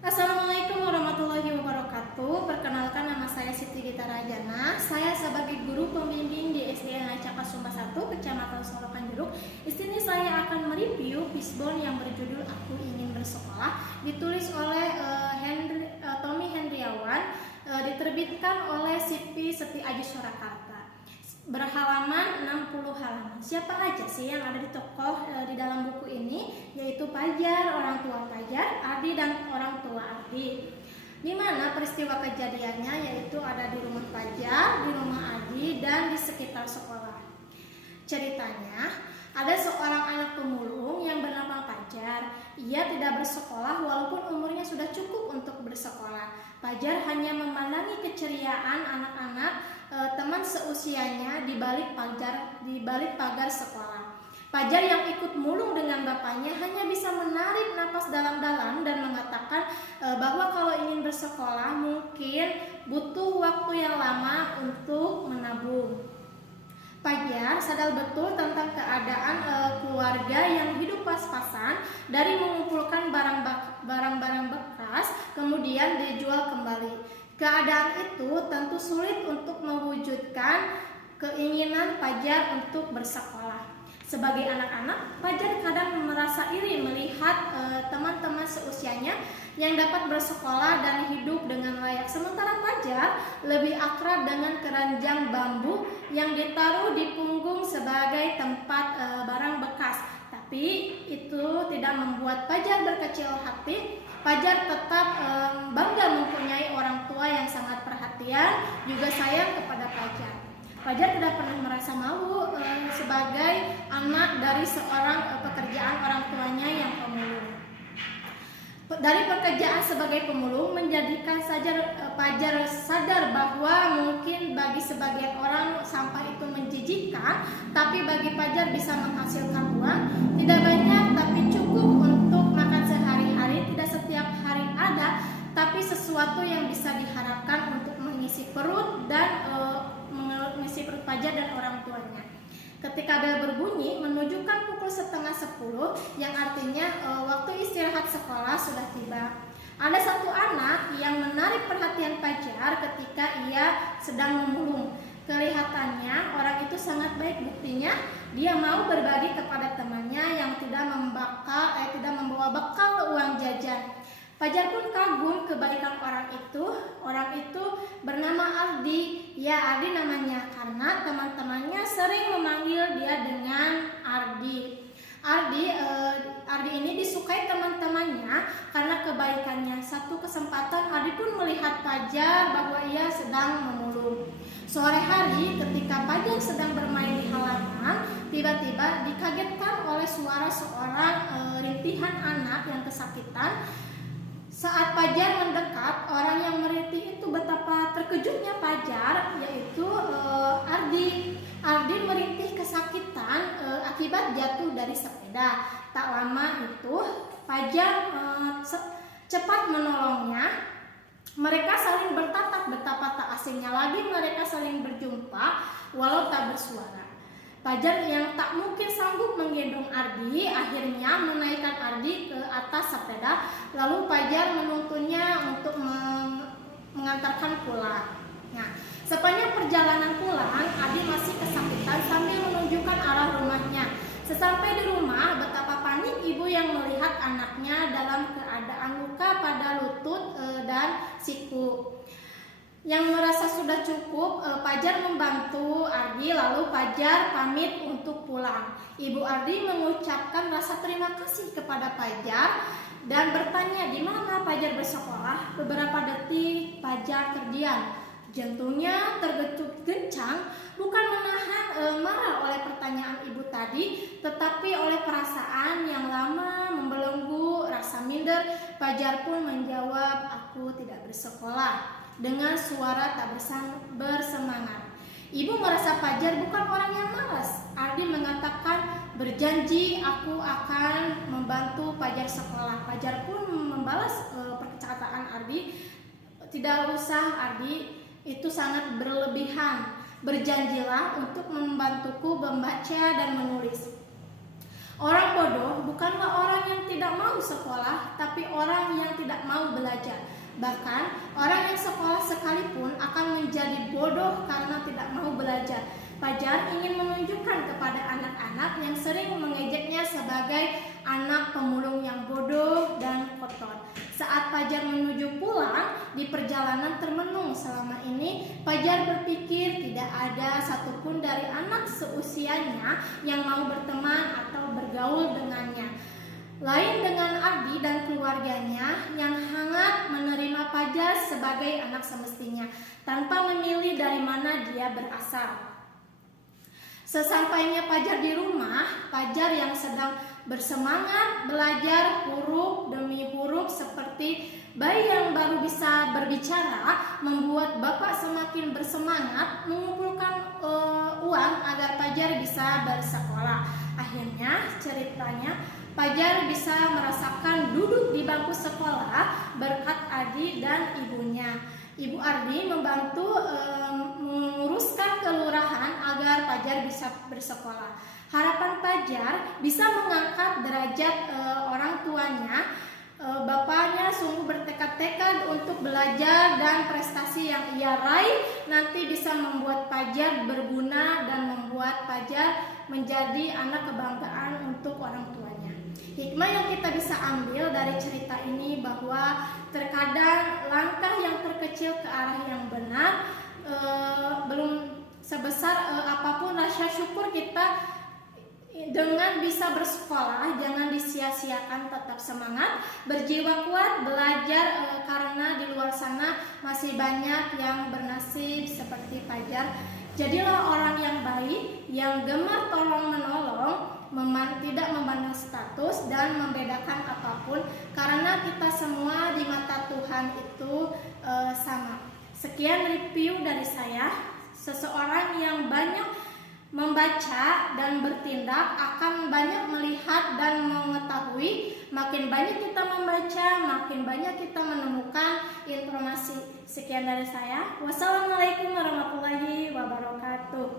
Assalamualaikum warahmatullahi wabarakatuh. Perkenalkan, nama saya Siti Gita Rajana. Saya sebagai guru pembimbing di SD Caka Sumba 1, Kecamatan Sorokan Jeruk. Di sini saya akan mereview fishbone yang berjudul Aku Ingin Bersekolah, ditulis oleh Tommy Hendriawan, diterbitkan oleh Sipi Seti Aji Surakarta. Berhalaman 60 halaman. Siapa aja sih yang ada di tokoh di dalam buku ini? Yaitu Pajar, orang tua Pajar, Ardi, dan orang tua Ardi. Di mana peristiwa kejadiannya yaitu ada di rumah Pajar, di rumah Ardi, dan di sekitar sekolah. Ceritanya, ada seorang anak pemulung yang bernama Pajar. Ia tidak bersekolah walaupun umurnya sudah cukup untuk bersekolah. Pajar hanya memandangi keceriaan anak-anak teman seusianya di balik pagar sekolah. Pajar yang ikut mulung dengan bapaknya hanya bisa menarik napas dalam-dalam dan mengatakan bahwa kalau ingin bersekolah mungkin butuh waktu yang lama untuk menabung. Pajar sadar betul tentang keadaan keluarga yang hidup pas-pasan dari mengumpulkan barang-barang bekas kemudian dijual kembali. Keadaan itu tentu sulit untuk mewujudkan keinginan Pajar untuk bersekolah. Sebagai anak-anak, Pajar kadang merasa iri melihat teman-teman seusianya yang dapat bersekolah dan hidup dengan layak. Sementara Pajar lebih akrab dengan keranjang bambu yang ditaruh di punggung sebagai tempat barang bekas. Tapi itu tidak membuat Pajar berkecil hati. Pajar tetap bangga mempunyai orang tua yang sangat perhatian, juga sayang kepada Pajar. Pajar tidak pernah merasa malu sebagai anak dari seorang pekerjaan orang tuanya yang pemulung. Dari pekerjaan sebagai pemulung menjadikan Pajar sadar bahwa mungkin bagi sebagian orang sampah itu menjijikkan, tapi bagi Pajar bisa menghasilkan uang. Tidak banyak tapi cukup untuk makan sehari-hari. Tidak setiap hari ada, tapi sesuatu yang bisa diharapkan untuk mengisi perut dan mengisi perut Pajar dan orang tuanya. Ketika bel berbunyi menunjukkan pukul 9:30, yang artinya waktu istirahat sekolah sudah tiba. Ada satu anak yang menarik perhatian Pajar ketika ia sedang memulung. Kelihatannya orang itu sangat baik, buktinya dia mau berbagi kepada temannya yang tidak membawa bekal uang jajan. Pajar pun kagum kebaikan orang itu. Orang itu bernama Ardi. Ya, Ardi namanya karena teman-temannya sering memanggil dia dengan Ardi. Ardi ini disukai teman-temannya karena kebaikannya. Satu kesempatan Ardi pun melihat Pajar bahwa ia sedang memulung. Sore hari ketika Pajar sedang bermain di halaman, tiba-tiba dikagetkan oleh suara seorang rintihan anak yang kesakitan. Saat Pajar mendekat, orang yang merintih itu betapa terkejutnya Pajar, yaitu Ardi. Ardi merintih kesakitan akibat jatuh dari sepeda. Tak lama itu, Pajar cepat menolongnya. Mereka saling bertatap, betapa tak asingnya lagi mereka saling berjumpa walau tak bersuara. Pajar yang tak mungkin sanggup menggendong Ardi akhirnya menaikkan Ardi ke atas sepeda, lalu Pajar menuntunnya untuk mengantarkan pulang. Nah, sepanjang perjalanan pulang, Ardi masih kesakitan sambil menunjukkan arah rumahnya. Sesampai di rumah, betapa panik ibu yang melihat anaknya dalam keadaan luka pada lutut dan siku. Yang merasa sudah cukup, Pajar membantu Ardi, lalu Pajar pamit untuk pulang. Ibu Ardi mengucapkan rasa terima kasih kepada Pajar dan bertanya di mana Pajar bersekolah. Beberapa detik Pajar terdiam. Jantungnya tergetuk kencang, bukan menahan marah oleh pertanyaan ibu tadi, tetapi oleh perasaan yang lama membelenggu, rasa minder. Pajar pun menjawab, "Aku tidak bersekolah," dengan suara tak bersemangat. Ibu merasa Pajar bukan orang yang malas. Ardi mengatakan, "Berjanji aku akan membantu Pajar sekolah." Pajar pun membalas perkataan Ardi, "Tidak usah Ardi, itu sangat berlebihan. Berjanjilah untuk membantuku membaca dan menulis." Orang bodoh bukanlah orang yang tidak mau sekolah, tapi orang yang tidak mau belajar. Bahkan orang yang sekolah sekalipun akan menjadi bodoh karena tidak mau belajar. Fajar ingin menunjukkan kepada anak-anak yang sering mengejeknya sebagai anak pemulung yang bodoh dan kotor. Saat Fajar menuju pulang, di perjalanan termenung selama ini, Fajar berpikir tidak ada satupun dari anak seusianya yang mau berteman atau bergaul dengannya. Lain dengan Ardi dan keluarganya yang hangat menerima Fajar sebagai anak semestinya, tanpa memilih dari mana dia berasal. Sesampainya Fajar di rumah, Fajar yang sedang bersemangat belajar huruf demi huruf seperti bayi yang baru bisa berbicara, membuat bapak semakin bersemangat mengumpulkan uang agar Fajar bisa bersekolah. Akhirnya ceritanya Fajar bisa merasakan duduk di bangku sekolah berkat Ardi dan ibunya. Ibu Ardi membantu menguruskan kelurahan agar Fajar bisa bersekolah. Harapan Fajar bisa mengangkat derajat orang tuanya. Bapaknya sungguh bertekad-tekad untuk belajar dan prestasi yang ia raih nanti bisa membuat Fajar berguna dan membuat Fajar menjadi anak kebanggaan untuk orang tuanya. Hikmah yang kita bisa ambil dari cerita ini bahwa terkadang langkah yang terkecil ke arah yang benar belum sebesar apapun rasa syukur kita dengan bisa bersekolah. Jangan disia-siakan, tetap semangat, berjiwa kuat, belajar karena di luar sana masih banyak yang bernasib seperti Fajar. Jadilah orang yang baik, yang gemar tolong-menolong, tidak memandang status dan membedakan apapun, karena kita semua di mata Tuhan itu sama. Sekian review dari saya. Seseorang yang banyak membaca dan bertindak akan banyak melihat dan mengetahui. Makin banyak kita membaca, makin banyak kita menemukan informasi. Sekian dari saya. Wassalamualaikum warahmatullahi wabarakatuh.